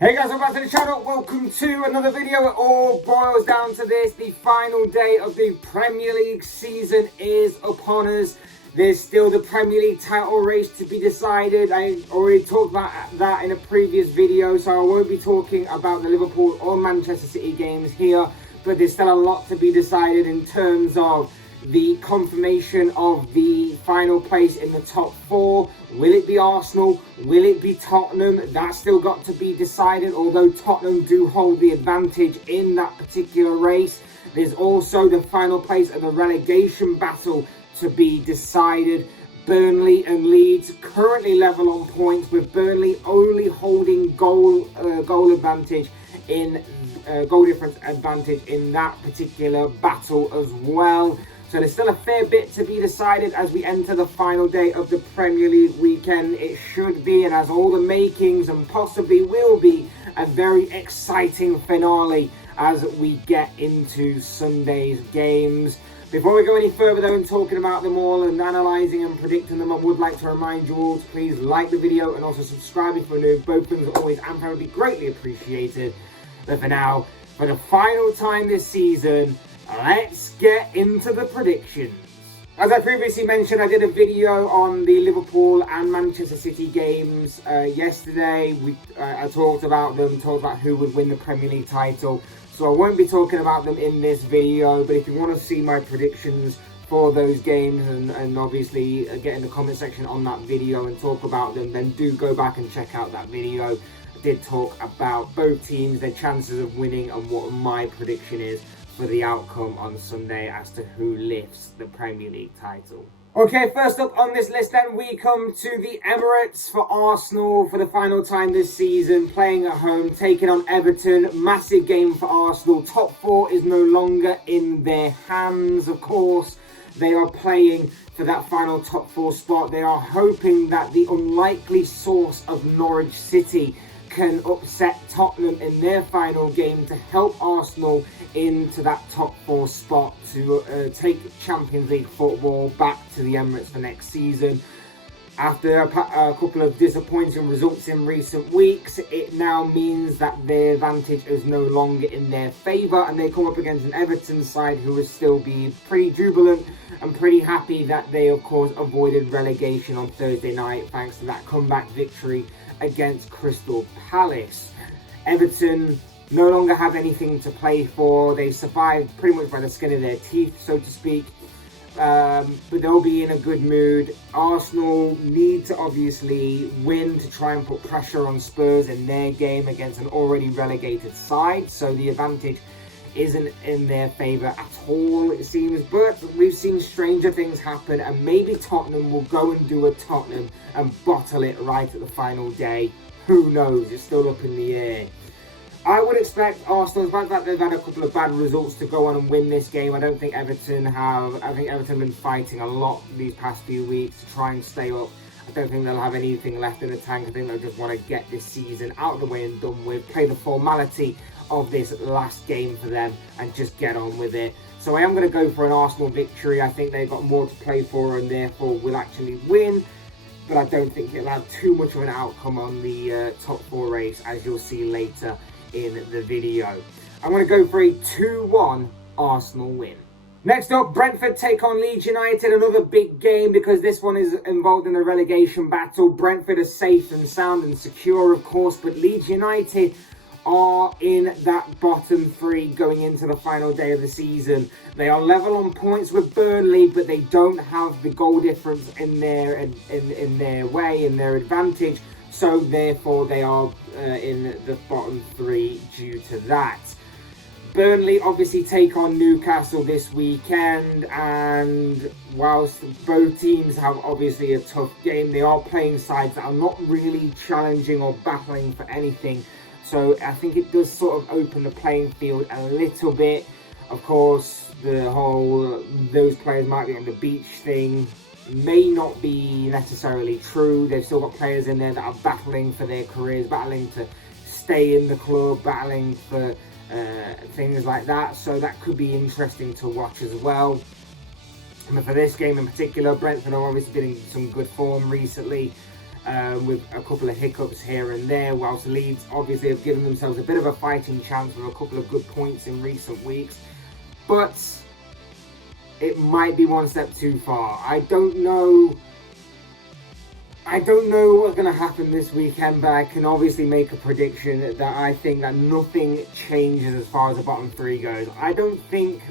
Hey guys, welcome back to the channel. Welcome to another video. It all boils down to this. The final day of the Premier League season is upon us. There's still the Premier League title race to be decided. I already talked about that in a previous video, so I won't be talking about the Liverpool or Manchester City games here. But there's still a lot to be decided in terms of the confirmation of the final place in the top four. Will it be Arsenal? Will it be Tottenham? That's still got to be decided, although Tottenham do hold the advantage in that particular race. There's also the final place of the relegation battle to be decided. Burnley and Leeds currently level on points, with Burnley only holding goal advantage in goal difference advantage in that particular battle as well. So there's still a fair bit to be decided as we enter the final day of the Premier League weekend. It should be, and has all the makings and possibly will be, a very exciting finale as we get into Sunday's games. Before we go any further though in talking about them all and analysing and predicting them, I would like to remind you all to please like the video and also subscribe if you're new. Both things are always and would be greatly appreciated. But for now, for the final time this season, let's get into the predictions. As I previously mentioned, I did a video on the Liverpool and Manchester City games yesterday. I talked about them, talked about who would win the Premier League title. So I won't be talking about them in this video, but if you want to see my predictions for those games and obviously get in the comment section on that video and talk about them, then do go back and check out that video. I did talk about both teams, their chances of winning, and what my prediction is for the outcome on Sunday as to who lifts the Premier League title. Okay, first up on this list then we come to the Emirates for Arsenal for the final time this season, playing at home, taking on Everton. Massive game for Arsenal. Top four is no longer in their hands, of course. They are playing for that final top four spot. They are hoping that the unlikely source of Norwich City can upset Tottenham in their final game to help Arsenal into that top four spot to take Champions League football back to the Emirates for next season. After a couple of disappointing results in recent weeks, it now means that their advantage is no longer in their favour, and they come up against an Everton side who will still be pretty jubilant and pretty happy that they of course avoided relegation on Thursday night thanks to that comeback victory against Crystal Palace. Everton no longer have anything to play for. They survived pretty much by the skin of their teeth, so to speak. But they'll be in a good mood. Arsenal need to obviously win to try and put pressure on Spurs in their game against an already relegated side. So the advantage isn't in their favour at all, it seems. But we've seen stranger things happen, and maybe Tottenham will go and do a Tottenham and bottle it right at the final day. Who knows? It's still up in the air. I would expect Arsenal, despite the fact they've had a couple of bad results, to go on and win this game. I don't think Everton have. I think Everton have been fighting a lot these past few weeks to try and stay up. I don't think they'll have anything left in the tank. I think they'll just want to get this season out of the way and done with, play the formality of this last game for them and just get on with it. So I am going to go for an Arsenal victory. I think they've got more to play for and therefore will actually win. But I don't think it'll have too much of an outcome on the top four race, as you'll see later in the video. I'm going to go for a 2-1 Arsenal win. Next up, Brentford take on Leeds United. Another big game because this one is involved in a relegation battle. Brentford are safe and sound and secure, of course, but Leeds United are in that bottom three going into the final day of the season. They are level on points with Burnley, but they don't have the goal difference in their advantage. So therefore they are in the bottom three due to that. Burnley obviously take on Newcastle this weekend, and whilst both teams have obviously a tough game, they are playing sides that are not really challenging or battling for anything. So I think it does sort of open the playing field a little bit. Of course, the whole those players might be on the beach thing may not be necessarily true. They've still got players in there that are battling for their careers, battling to stay in the club, battling for things like that. So that could be interesting to watch as well. And for this game in particular, Brentford have obviously been in some good form recently. with a couple of hiccups here and there, whilst Leeds obviously have given themselves a bit of a fighting chance with a couple of good points in recent weeks. But it might be one step too far. I don't know what's going to happen this weekend, but I can obviously make a prediction that I think that nothing changes as far as the bottom three goes. I don't think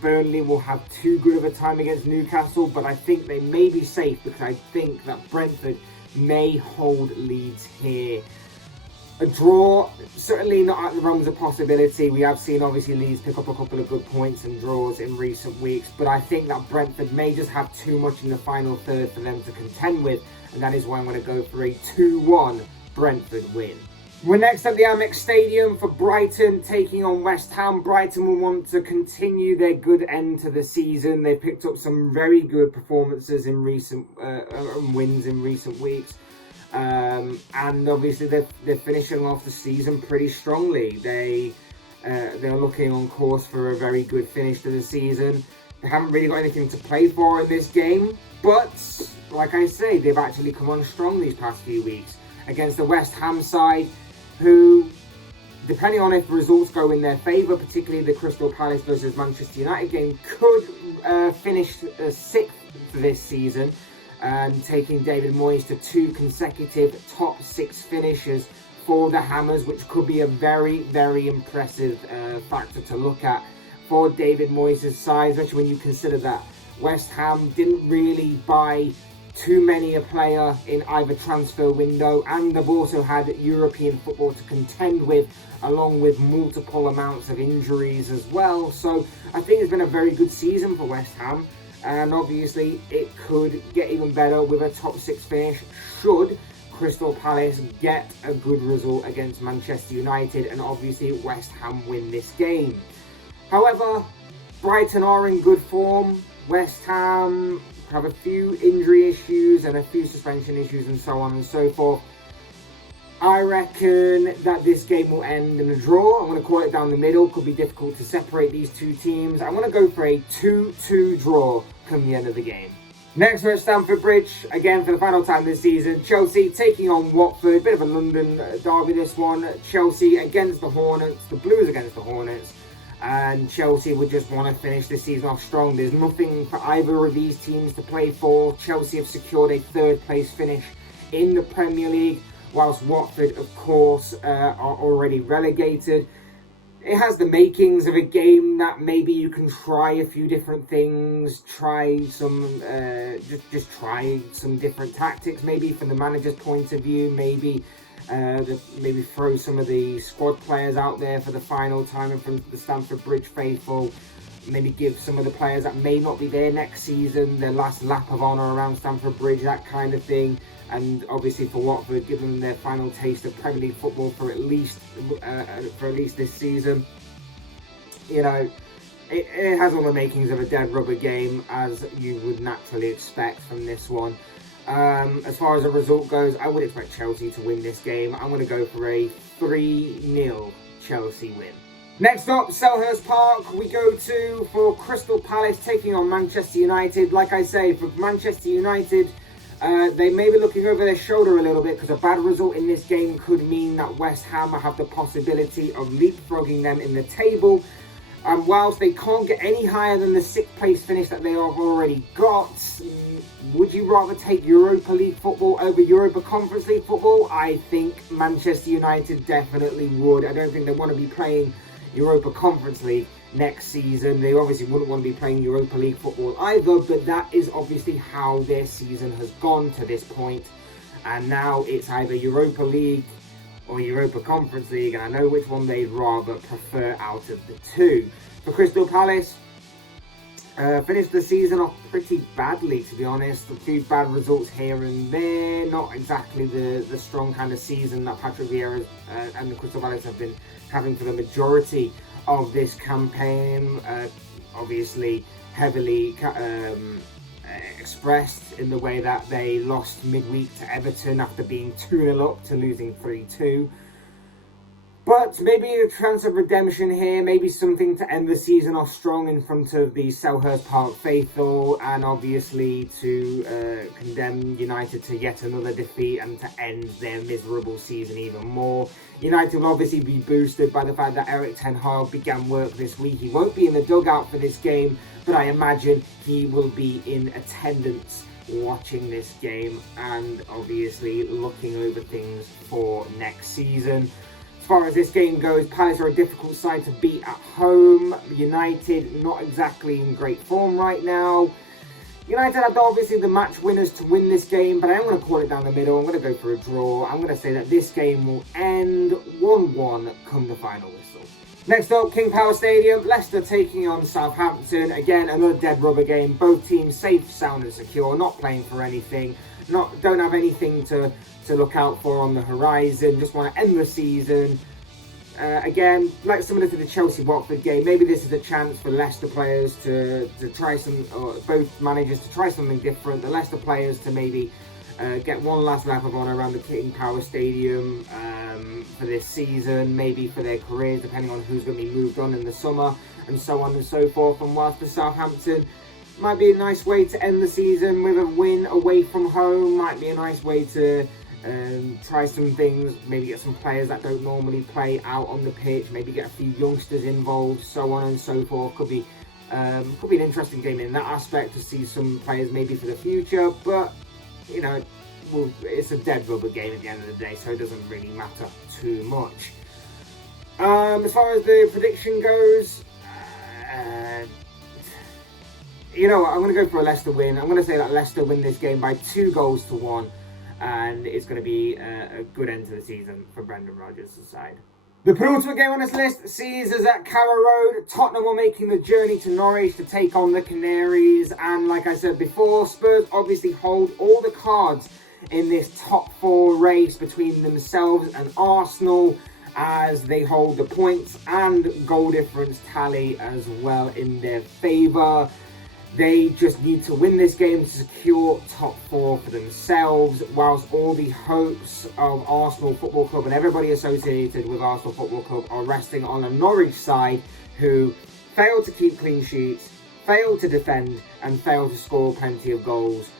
Burnley will have too good of a time against Newcastle, but I think they may be safe because I think that Brentford may hold Leeds here. A draw, certainly not at the realms of possibility. We have seen obviously Leeds pick up a couple of good points and draws in recent weeks, but I think that Brentford may just have too much in the final third for them to contend with, and that is why I'm going to go for a 2-1 Brentford win. We're next at the Amex Stadium for Brighton taking on West Ham. Brighton will want to continue their good end to the season. They've picked up some very good performances in recent wins in recent weeks. And obviously they're finishing off the season pretty strongly. They're looking on course for a very good finish to the season. They haven't really got anything to play for in this game, but like I say, they've actually come on strong these past few weeks against the West Ham side, who, depending on if results go in their favour, particularly the Crystal Palace versus Manchester United game, could finish sixth this season, and taking David Moyes to 2 consecutive top 6 finishes for the Hammers, which could be a very, very impressive factor to look at for David Moyes' side, especially when you consider that West Ham didn't really buy too many a player in either transfer window, and they've also had European football to contend with, along with multiple amounts of injuries as well. So I think it's been a very good season for West Ham, and obviously it could get even better with a top 6 finish should Crystal Palace get a good result against Manchester United, and obviously West Ham win this game. However, Brighton are in good form. West Ham have a few injury issues and a few suspension issues and so on and so forth. I reckon that this game will end in a draw. I'm going to call it down the middle. Could be difficult to separate these two teams. I'm going to go for a 2-2 draw come the end of the game. Next, we're at Stamford Bridge, again for the final time this season. Chelsea taking on Watford. Bit of a London derby this one. Chelsea against the Hornets. The Blues against the Hornets. And Chelsea would just want to finish this season off strong. There's nothing for either of these teams to play for. Chelsea have secured a 3rd place finish in the Premier League, whilst Watford, of course, are already relegated. It has the makings of a game that maybe you can try a few different things, try some, just try some different tactics, maybe from the manager's point of view, maybe throw some of the squad players out there for the final time in front of the Stamford Bridge faithful. Maybe give some of the players that may not be there next season their last lap of honour around Stamford Bridge, that kind of thing. And obviously for Watford, give them their final taste of Premier League football for at least this season. You know, it has all the makings of a dead rubber game, as you would naturally expect from this one. As far as the result goes, I would expect Chelsea to win this game. I'm going to go for a 3-0 Chelsea win. Next up, Selhurst Park we go to for Crystal Palace taking on Manchester United. Like I say, for Manchester United, they may be looking over their shoulder a little bit, because a bad result in this game could mean that West Ham have the possibility of leapfrogging them in the table. And whilst they can't get any higher than the 6th place finish that they have already got, would you rather take Europa League football over Europa Conference League football? I think Manchester United definitely would. I don't think they want to be playing Europa Conference League next season. They obviously wouldn't want to be playing Europa League football either, but that is obviously how their season has gone to this point. And now it's either Europa League or Europa Conference League, and I know which one they'd rather prefer out of the two. For Crystal Palace, finished the season off pretty badly, to be honest. A few bad results here and there. Not exactly the strong kind of season that Patrick Vieira and the Crystal Palace have been having for the majority of this campaign. Obviously heavily expressed in the way that they lost midweek to Everton after being 2-0 up to losing 3-2. But maybe a chance of redemption here, maybe something to end the season off strong in front of the Selhurst Park faithful, and obviously to condemn United to yet another defeat and to end their miserable season even more. United will obviously be boosted by the fact that Erik ten Hag began work this week. He won't be in the dugout for this game, but I imagine he will be in attendance watching this game and obviously looking over things for next season. As far as this game goes, Palace are a difficult side to beat at home. United not exactly in great form right now. United are obviously the match winners to win this game, but I am going to call it down the middle. I'm going to go for a draw. I'm going to say that this game will end 1-1 come the final whistle. Next up, King Power Stadium, Leicester taking on Southampton. Again, another dead rubber game. Both teams safe, sound and secure, not playing for anything. Don't have anything to look out for on the horizon, just want to end the season. Again, like similar to the Chelsea-Watford game, maybe this is a chance for Leicester players to try some, or both managers to try something different. The Leicester players to maybe get one last lap of honour around the King Power Stadium for this season, maybe for their careers, depending on who's going to be moved on in the summer, and so on and so forth. And whilst for Southampton, might be a nice way to end the season with a win away from home, might be a nice way to try some things, maybe get some players that don't normally play out on the pitch, maybe get a few youngsters involved, so on and so forth. Could be an interesting game in that aspect to see some players maybe for the future, but you know, it's a dead rubber game at the end of the day, so it doesn't really matter too much. As far as the prediction goes, you know what, I'm going to go for a Leicester win. I'm going to say that Leicester win this game by 2-1, and it's going to be a good end to the season for Brendan Rodgers' side. The penultimate game on this list sees us at Carrow Road. Tottenham are making the journey to Norwich to take on the Canaries. And like I said before, Spurs obviously hold all the cards in this top four race between themselves and Arsenal, as they hold the points and goal difference tally as well in their favour. They just need to win this game to secure top four for themselves, whilst all the hopes of Arsenal Football Club and everybody associated with Arsenal Football Club are resting on a Norwich side who failed to keep clean sheets, failed to defend, and failed to score plenty of goals.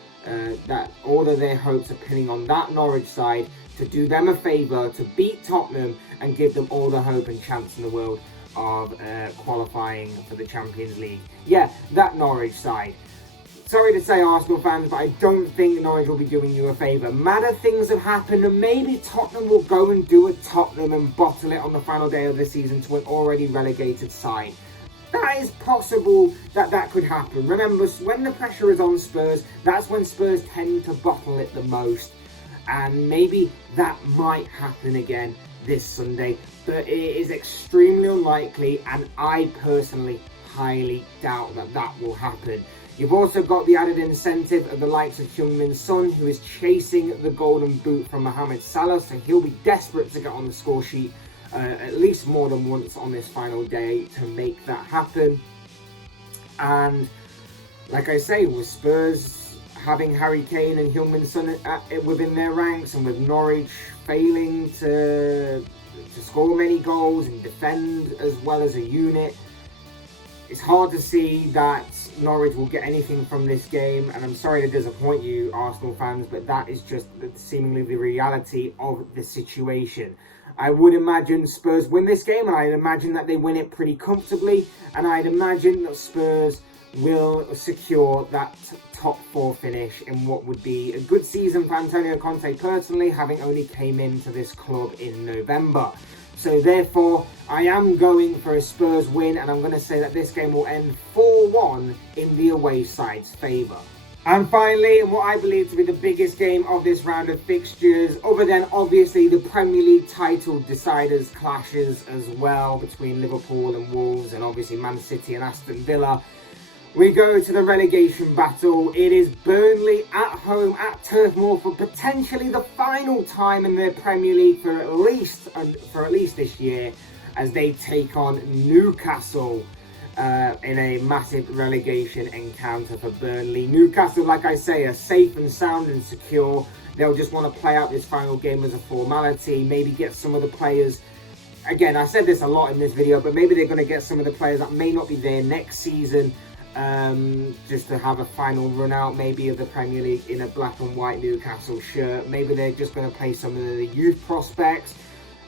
That all of their hopes are pinning on that Norwich side to do them a favour, to beat Tottenham and give them all the hope and chance in the world of qualifying for the Champions League. Yeah, that Norwich side. Sorry to say, Arsenal fans, but I don't think Norwich will be doing you a favour. Madder things have happened, and maybe Tottenham will go and do a Tottenham and bottle it on the final day of the season to an already relegated side. That is possible that could happen. Remember, when the pressure is on Spurs, that's when Spurs tend to bottle it the most. And maybe that might happen again this Sunday, but it is extremely unlikely, and I personally highly doubt that will happen. You've also got the added incentive of the likes of Heung-min Son, who is chasing the golden boot from Mohamed Salah, so he'll be desperate to get on the score sheet at least more than once on this final day to make that happen. And like I say, with Spurs having Harry Kane and Heung-min Son within their ranks, and with Norwich failing to score many goals and defend as well as a unit, it's hard to see that Norwich will get anything from this game. And I'm sorry to disappoint you, Arsenal fans, but that is just seemingly the reality of the situation. I would imagine Spurs win this game, and I'd imagine that they win it pretty comfortably, and I'd imagine that Spurs will secure that top four finish in what would be a good season for Antonio Conte personally, having only came into this club in November. So therefore, I am going for a Spurs win, and I'm going to say that this game will end 4-1 in the away side's favour. And finally, what I believe to be the biggest game of this round of fixtures, other than obviously the Premier League title deciders clashes as well between Liverpool and Wolves, and obviously Man City and Aston Villa, we go to the relegation battle. It is Burnley at home at Turf Moor for potentially the final time in the Premier League for at least this year, as they take on Newcastle in a massive relegation encounter for Burnley. Newcastle, like I say, are safe and sound and secure. They'll just want to play out this final game as a formality, maybe get some of the players again, I said this a lot in this video, but maybe they're going to get some of the players that may not be there next season, just to have a final run out maybe of the Premier League in a black and white Newcastle shirt. Maybe they're just going to play some of the youth prospects.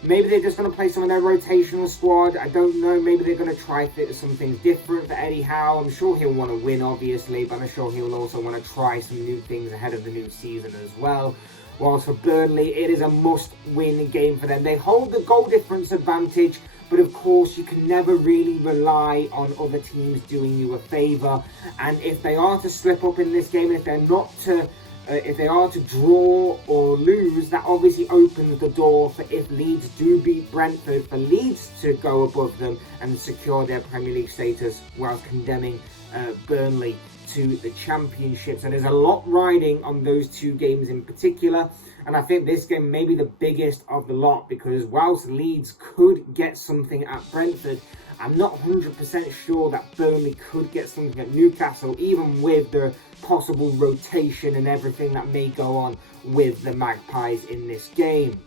Maybe they're just going to play some of their rotational squad. I don't know. Maybe they're going to try some things different for Eddie Howe. I'm sure he'll want to win, obviously, but I'm sure he'll also want to try some new things ahead of the new season as well. Whilst for Burnley, it is a must-win game for them. They hold the goal difference advantage, but of course, you can never really rely on other teams doing you a favour. And if they are to slip up in this game, and if they're not to, if they are to draw or lose, that obviously opens the door for, if Leeds do beat Brentford, for Leeds to go above them and secure their Premier League status, whilst condemning Burnley to the Championship. So there's a lot riding on those two games in particular, and I think this game may be the biggest of the lot, because whilst Leeds could get something at Brentford, I'm not 100% sure that Burnley could get something at Newcastle, even with the possible rotation and everything that may go on with the Magpies in this game.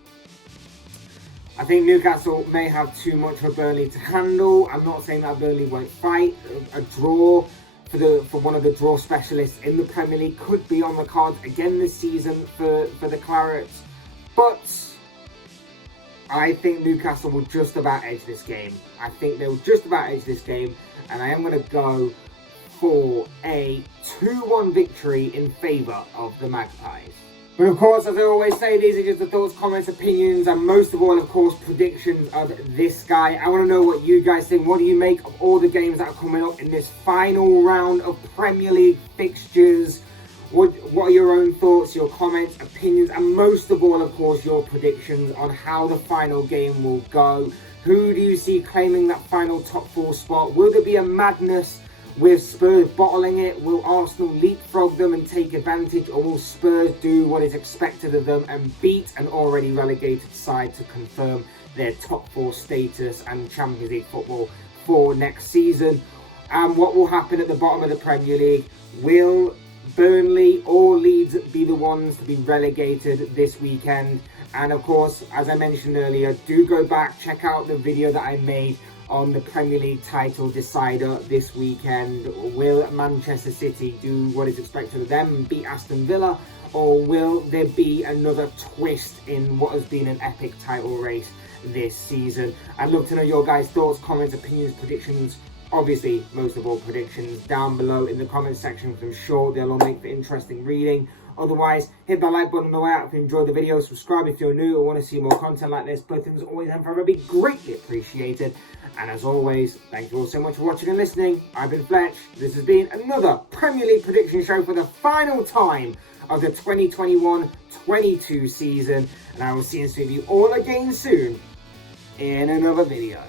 I think Newcastle may have too much for Burnley to handle. I'm not saying that Burnley won't fight. A draw for one of the draw specialists in the Premier League could be on the cards again this season for the Clarets, but I think Newcastle will just about edge this game. I think they'll just about edge this game, and I am going to go for a 2-1 victory in favour of the Magpies. But of course, as I always say, these are just the thoughts, comments, opinions, and most of all, of course, predictions of this guy. I want to know what you guys think. What do you make of all the games that are coming up in this final round of Premier League fixtures? What are your own thoughts, your comments, opinions, and most of all, of course, your predictions on how the final game will go? Who do you see claiming that final top 4 spot? Will there be a madness with Spurs bottling it? Will Arsenal leapfrog them and take advantage, or will Spurs do what is expected of them and beat an already relegated side to confirm their top 4 status and Champions League football for next season? And what will happen at the bottom of the Premier League? Will Burnley or Leeds be the ones to be relegated this weekend? And of course, as I mentioned earlier, do go back, check out the video that I made on the Premier League title decider this weekend. Will Manchester City do what is expected of them and beat Aston Villa, or will there be another twist in what has been an epic title race this season? I'd love to know your guys' thoughts, comments, opinions, predictions. Obviously, most of all, predictions down below in the comment section, because I'm sure they'll all make for interesting reading. Otherwise, hit that like button on the way out if you enjoyed the video. Subscribe if you're new or want to see more content like this. Both things always and forever be greatly appreciated. And as always, thank you all so much for watching and listening. I've been Fletch. This has been another Premier League prediction show for the final time of the 2021-22 season. And I will see you all again soon in another video.